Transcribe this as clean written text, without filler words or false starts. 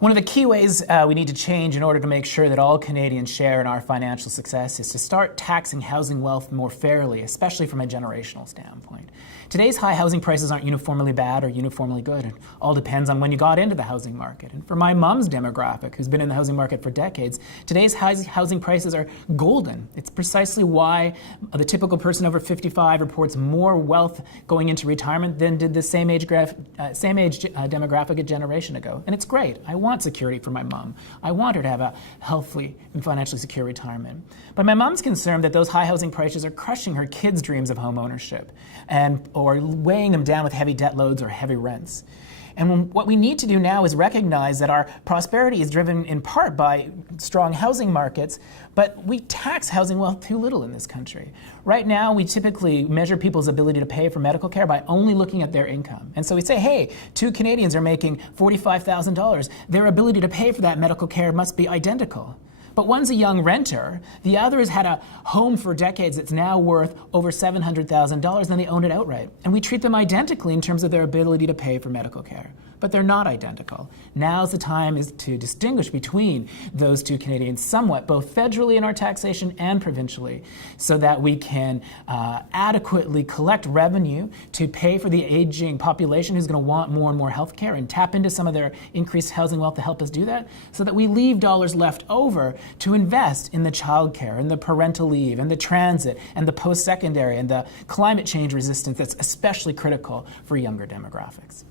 One of the key ways we need to change in order to make sure that all Canadians share in our financial success is to start taxing housing wealth more fairly, especially from a generational standpoint. Today's high housing prices aren't uniformly bad or uniformly good. It all depends on when you got into the housing market. And for my mom's demographic, who's been in the housing market for decades, today's housing prices are golden. It's precisely why the typical person over 55 reports more wealth going into retirement than did the same age demographic a generation ago. And it's great. I want security for my mom. I want her to have a healthy and financially secure retirement. But my mom's concerned that those high housing prices are crushing her kids' dreams of home ownership or weighing them down with heavy debt loads or heavy rents. And what we need to do now is recognize that our prosperity is driven in part by strong housing markets, but we tax housing wealth too little in this country. Right now, we typically measure people's ability to pay for medical care by only looking at their income. And so we say, hey, two Canadians are making $45,000. Their ability to pay for that medical care must be identical. But one's a young renter, the other has had a home for decades that's now worth over $700,000, and they own it outright. And we treat them identically in terms of their ability to pay for medical care. But they're not identical. Now's the time is to distinguish between those two Canadians somewhat, both federally in our taxation and provincially, so that we can adequately collect revenue to pay for the aging population who's going to want more and more health care and tap into some of their increased housing wealth to help us do that, so that we leave dollars left over to invest in the childcare and the parental leave and the transit and the post-secondary and the climate change resistance that's especially critical for younger demographics.